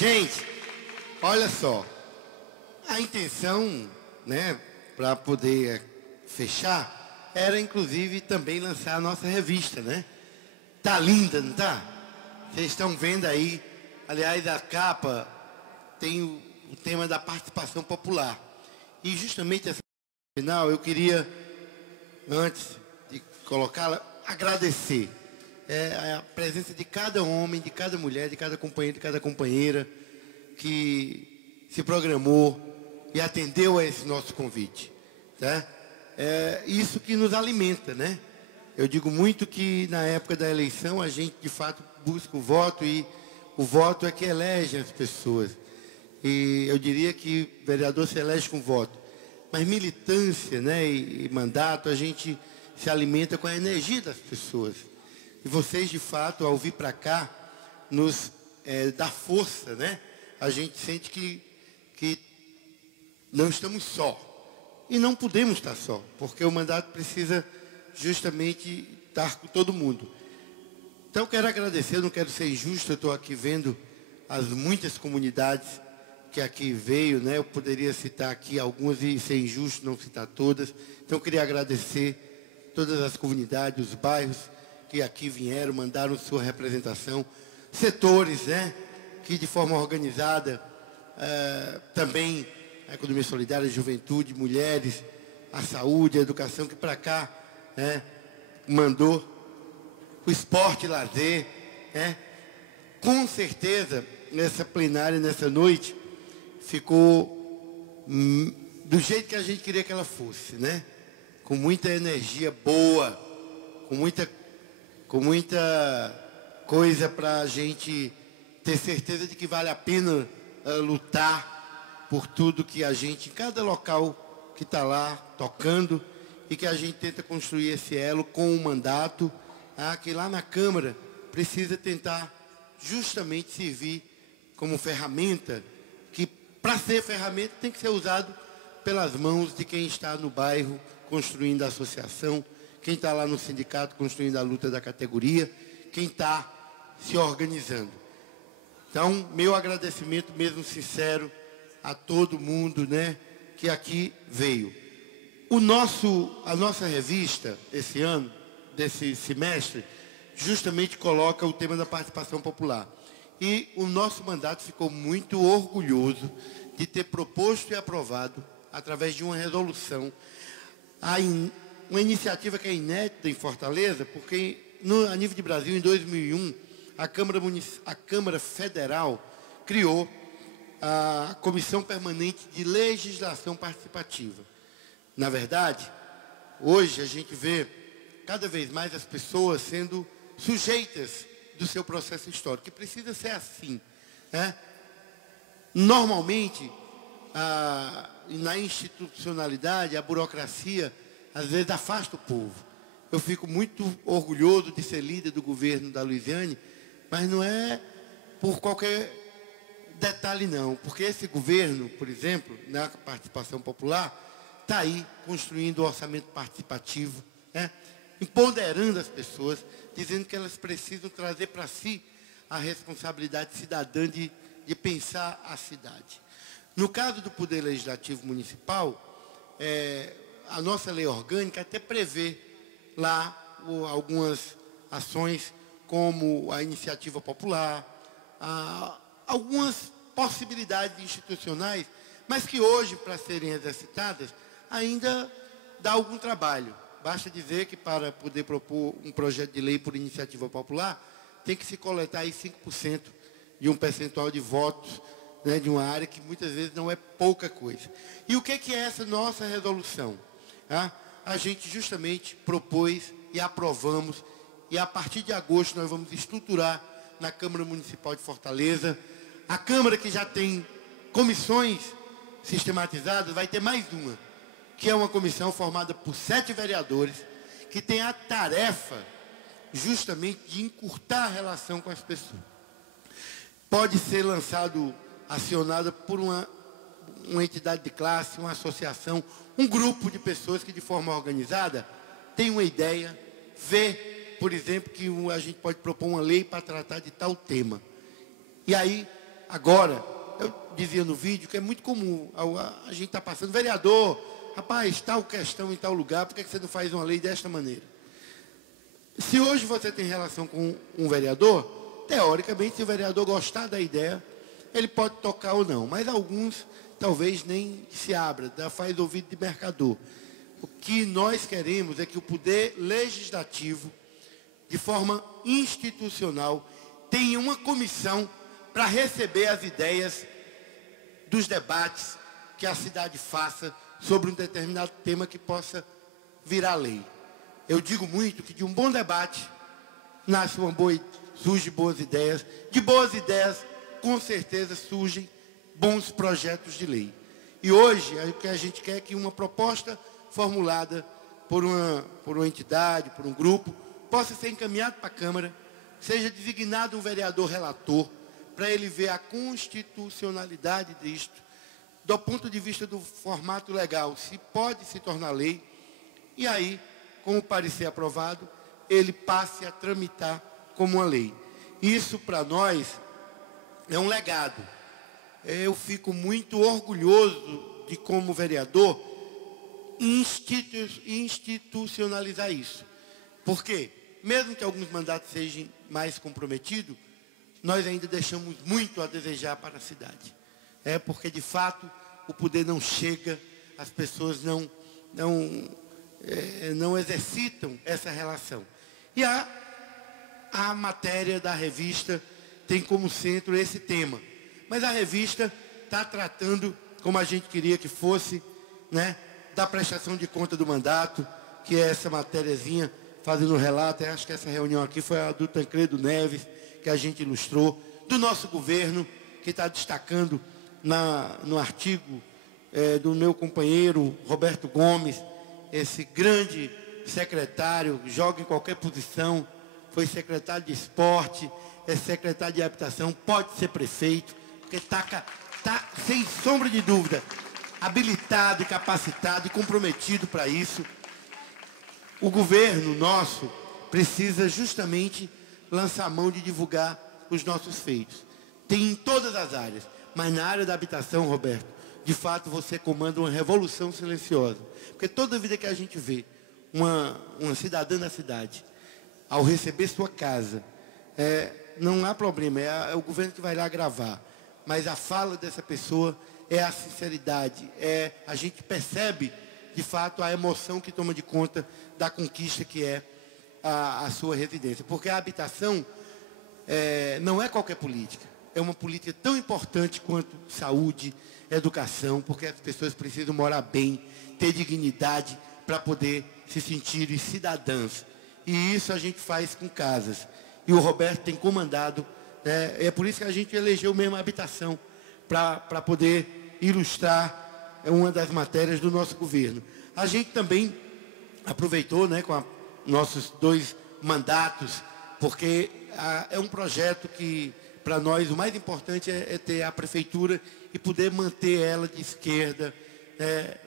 Gente, olha só, a intenção, né, para poder fechar, era inclusive também lançar a nossa revista, né? Tá linda, não tá? Vocês estão vendo aí, aliás, a capa tem o tema da participação popular. E justamente essa final eu queria, antes de colocá-la, agradecer a presença de cada homem, de cada mulher, de cada companheiro, de cada companheira que se programou e atendeu a esse nosso convite, tá? É isso que nos alimenta, né? Eu digo muito que na época da eleição a gente de fato busca o voto e o voto é que elege as pessoas. E eu diria que vereador se elege com voto, mas militância, né, e mandato a gente se alimenta com a energia das pessoas. E vocês de fato ao vir para cá nos dá força, né? A gente sente que não estamos só. E não podemos estar só, porque o mandato precisa justamente estar com todo mundo. Então eu quero agradecer, eu não quero ser injusto, eu estou aqui vendo as muitas comunidades que aqui veio, né? Eu poderia citar aqui algumas e ser injusto não citar todas. Então eu queria agradecer todas as comunidades, os bairros que aqui vieram, mandaram sua representação, setores, né? Que de forma organizada também a economia solidária, a juventude, mulheres, a saúde, a educação, que para cá, né, mandou o esporte e lazer, né? Com certeza, nessa plenária, nessa noite, ficou do jeito que a gente queria que ela fosse, né? Com muita energia boa, com muita coisa para a gente ter certeza de que vale a pena lutar por tudo que a gente, em cada local que está lá tocando, e que a gente tenta construir esse elo com o mandato, que lá na Câmara precisa tentar justamente servir como ferramenta, que para ser ferramenta tem que ser usado pelas mãos de quem está no bairro construindo a associação, quem está lá no sindicato construindo a luta da categoria, quem está se organizando. Então, meu agradecimento mesmo sincero a todo mundo, né, que aqui veio. A nossa revista, esse ano, desse semestre, justamente coloca o tema da participação popular. E o nosso mandato ficou muito orgulhoso de ter proposto e aprovado, através de uma resolução, uma iniciativa que é inédita em Fortaleza, porque a nível de Brasil, em 2001, a Câmara Federal criou a Comissão Permanente de Legislação Participativa. Na verdade, hoje a gente vê cada vez mais as pessoas sendo sujeitas do seu processo histórico, que precisa ser assim, né? Normalmente, na institucionalidade, a burocracia, às vezes, afasta o povo. Eu fico muito orgulhoso de ser líder do governo da Luiziane, mas não é por qualquer detalhe, não. Porque esse governo, por exemplo, na participação popular, está aí construindo o orçamento participativo, né? Empoderando as pessoas, dizendo que elas precisam trazer para si a responsabilidade cidadã de pensar a cidade. No caso do Poder Legislativo Municipal, a nossa lei orgânica até prevê lá algumas ações como a iniciativa popular, algumas possibilidades institucionais, mas que hoje, para serem exercitadas, ainda dá algum trabalho. Basta dizer que para poder propor um projeto de lei por iniciativa popular, tem que se coletar aí 5% de um percentual de votos, né, de uma área que muitas vezes não é pouca coisa. E o que é essa nossa resolução? A gente justamente propôs e aprovamos, e a partir de agosto nós vamos estruturar na Câmara Municipal de Fortaleza. A Câmara, que já tem comissões sistematizadas, vai ter mais uma, que é uma comissão formada por 7 vereadores, que tem a tarefa justamente de encurtar a relação com as pessoas. Pode ser acionada por uma entidade de classe, uma associação, um grupo de pessoas que de forma organizada tem uma ideia, vê, por exemplo, que a gente pode propor uma lei para tratar de tal tema. E aí agora, eu dizia no vídeo que é muito comum, a gente está passando, vereador, rapaz, tal questão em tal lugar, por que você não faz uma lei desta maneira? Se hoje você tem relação com um vereador, teoricamente, se o vereador gostar da ideia, ele pode tocar ou não, mas alguns talvez nem se abra, faz ouvido de mercador. O que nós queremos é que o poder legislativo, de forma institucional, tenha uma comissão para receber as ideias dos debates que a cidade faça sobre um determinado tema que possa virar lei. Eu digo muito que de um bom debate surgem boas ideias. De boas ideias, com certeza, surgem bons projetos de lei. E hoje, o que a gente quer é que uma proposta formulada por uma entidade, por um grupo, possa ser encaminhado para a Câmara, seja designado um vereador relator, para ele ver a constitucionalidade disto, do ponto de vista do formato legal, se pode se tornar lei, e aí, com o parecer aprovado, ele passe a tramitar como uma lei. Isso, para nós, é um legado. Eu fico muito orgulhoso de, como vereador, institucionalizar isso. Por quê? Mesmo que alguns mandatos sejam mais comprometidos, nós ainda deixamos muito a desejar para a cidade. Porque, de fato, o poder não chega, as pessoas não exercitam essa relação. E a matéria da revista tem como centro esse tema. Mas a revista está tratando, como a gente queria que fosse, né, da prestação de conta do mandato, que é essa matériazinha, fazendo um relato. Acho que essa reunião aqui foi a do Tancredo Neves, que a gente ilustrou, do nosso governo, que está destacando no artigo do meu companheiro Roberto Gomes, esse grande secretário, joga em qualquer posição, foi secretário de esporte, é secretário de habitação, pode ser prefeito, porque está sem sombra de dúvida, habilitado, capacitado e comprometido para isso. O governo nosso precisa justamente lançar a mão de divulgar os nossos feitos. Tem em todas as áreas, mas na área da habitação, Roberto, de fato você comanda uma revolução silenciosa. Porque toda vida que a gente vê uma cidadã da cidade, ao receber sua casa, não há problema, é o governo que vai lá gravar. Mas a fala dessa pessoa é a sinceridade, a gente percebe, de fato, a emoção que toma de conta da conquista que é a sua residência. Porque a habitação não é qualquer política. É uma política tão importante quanto saúde, educação, porque as pessoas precisam morar bem, ter dignidade para poder se sentirem cidadãs. E isso a gente faz com casas. E o Roberto tem comandado, é por isso que a gente elegeu mesmo a habitação, para poder ilustrar uma das matérias do nosso governo. A gente também aproveitou, com nossos 2 mandatos, porque é um projeto que, para nós, o mais importante é ter a prefeitura e poder manter ela de esquerda,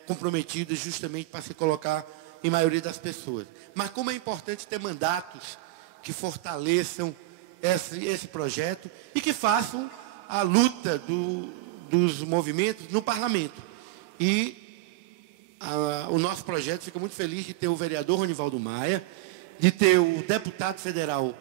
comprometida justamente para se colocar em maioria das pessoas. Mas como é importante ter mandatos que fortaleçam esse projeto e que façam a luta dos movimentos no parlamento. E o nosso projeto fica muito feliz de ter o vereador Ronivaldo Maia, de ter o deputado federal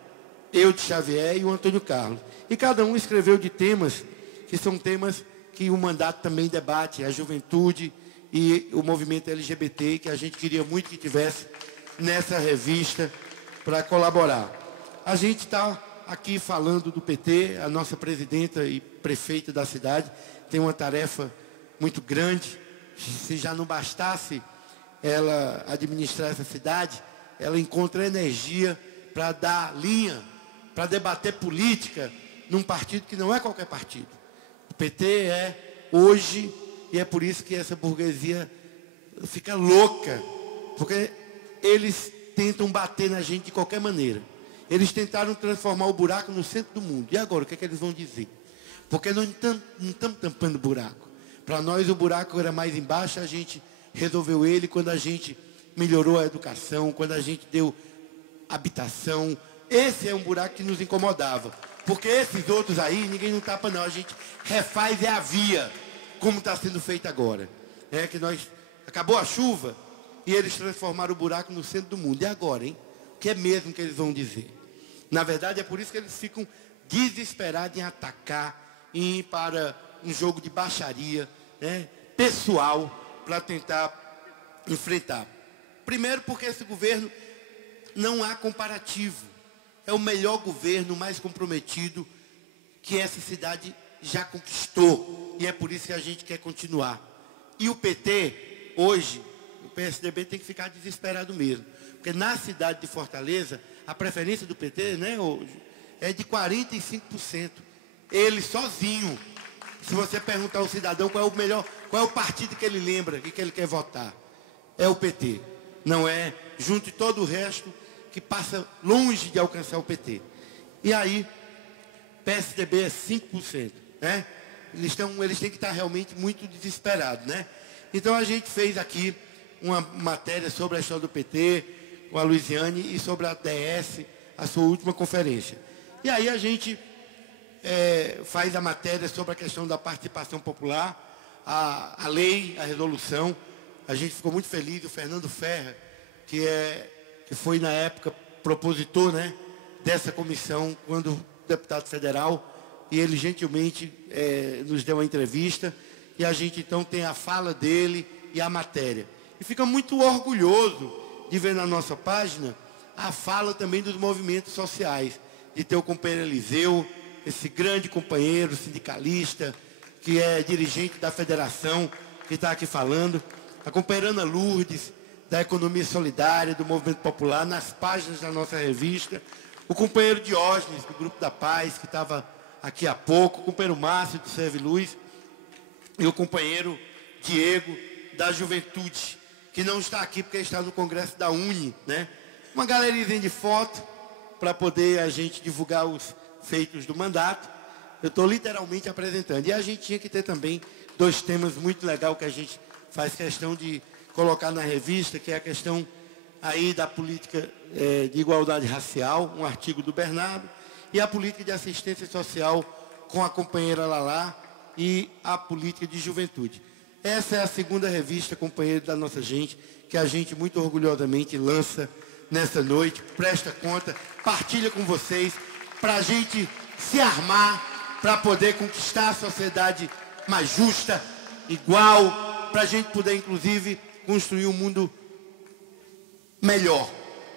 Eudes Xavier e o Antônio Carlos. E cada um escreveu de temas que são temas que o mandato também debate, a juventude e o movimento LGBT, que a gente queria muito que tivesse nessa revista para colaborar. A gente está aqui falando do PT, a nossa presidenta e prefeita da cidade tem uma tarefa muito grande. Se já não bastasse ela administrar essa cidade, ela encontra energia para dar linha, para debater política num partido que não é qualquer partido. O PT é hoje, e é por isso que essa burguesia fica louca, porque eles tentam bater na gente de qualquer maneira. Eles tentaram transformar o buraco no centro do mundo. E agora, o que é que eles vão dizer? Porque nós não estamos tampando buraco. Para nós, o buraco era mais embaixo, a gente resolveu ele quando a gente melhorou a educação, quando a gente deu habitação. Esse é um buraco que nos incomodava. Porque esses outros aí, ninguém não tapa não, a gente refaz a via, como está sendo feito agora. É que acabou a chuva e eles transformaram o buraco no centro do mundo. E agora, hein? O que é mesmo que eles vão dizer? Na verdade, é por isso que eles ficam desesperados em atacar, em ir para um jogo de baixaria, né, pessoal, para tentar enfrentar. Primeiro porque esse governo não há comparativo. É o melhor governo, mais comprometido que essa cidade já conquistou. E é por isso que a gente quer continuar. E o PT, hoje, o PSDB tem que ficar desesperado mesmo. Porque na cidade de Fortaleza, a preferência do PT, né, hoje, é de 45%. Ele sozinho. Se você perguntar ao cidadão qual é o partido que ele lembra e que ele quer votar, é o PT. Não é, junto de todo o resto, que passa longe de alcançar o PT. E aí, PSDB é 5%. Né? Eles têm que estar realmente muito desesperados. Né? Então a gente fez aqui uma matéria sobre a história do PT, com a Luiziane, e sobre a DS, a sua última conferência. E aí a gente faz a matéria sobre a questão da participação popular, a lei, a resolução. A gente ficou muito feliz, o Fernando Ferra, que foi na época propositor, né, dessa comissão, quando deputado federal, e ele gentilmente nos deu uma entrevista, e a gente então tem a fala dele e a matéria. E fica muito orgulhoso de ver na nossa página a fala também dos movimentos sociais, de ter o companheiro Eliseu, esse grande companheiro sindicalista, que é dirigente da federação, que está aqui falando, a companheira Ana Lourdes, da Economia Solidária, do Movimento Popular, nas páginas da nossa revista, o companheiro Diógenes, do Grupo da Paz, que estava aqui há pouco, o companheiro Márcio, do Serve Luz, e o companheiro Diego, da Juventude, que não está aqui porque está no Congresso da UNE, né? Uma galerinha de foto, para poder a gente divulgar os feitos do mandato. Eu estou literalmente apresentando. E a gente tinha que ter também 2 temas muito legais que a gente faz questão de colocar na revista, que é a questão aí da política de igualdade racial, um artigo do Bernardo, e a política de assistência social com a companheira Lalá e a política de juventude. Essa é a 2ª revista, companheiro, da nossa gente, que a gente muito orgulhosamente lança nessa noite, presta conta, partilha com vocês, para a gente se armar, para poder conquistar a sociedade mais justa, igual, para a gente poder, inclusive, construir um mundo melhor,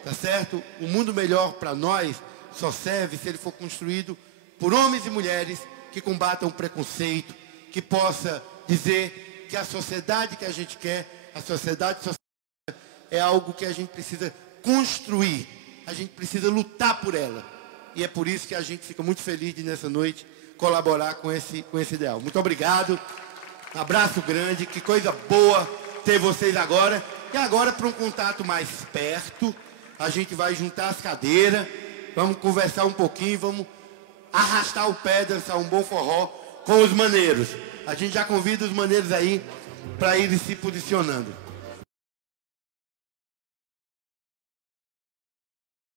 tá certo? O mundo melhor para nós só serve se ele for construído por homens e mulheres que combatam o preconceito, que possa dizer que a sociedade que a gente quer, a sociedade é algo que a gente precisa construir, a gente precisa lutar por ela. E é por isso que a gente fica muito feliz de, nessa noite, colaborar com esse ideal. Muito obrigado, um abraço grande, que coisa boa ter vocês agora. E agora, para um contato mais perto, a gente vai juntar as cadeiras, vamos conversar um pouquinho, vamos arrastar o pé, dançar um bom forró com os maneiros. A gente já convida os maneiros aí para irem se posicionando.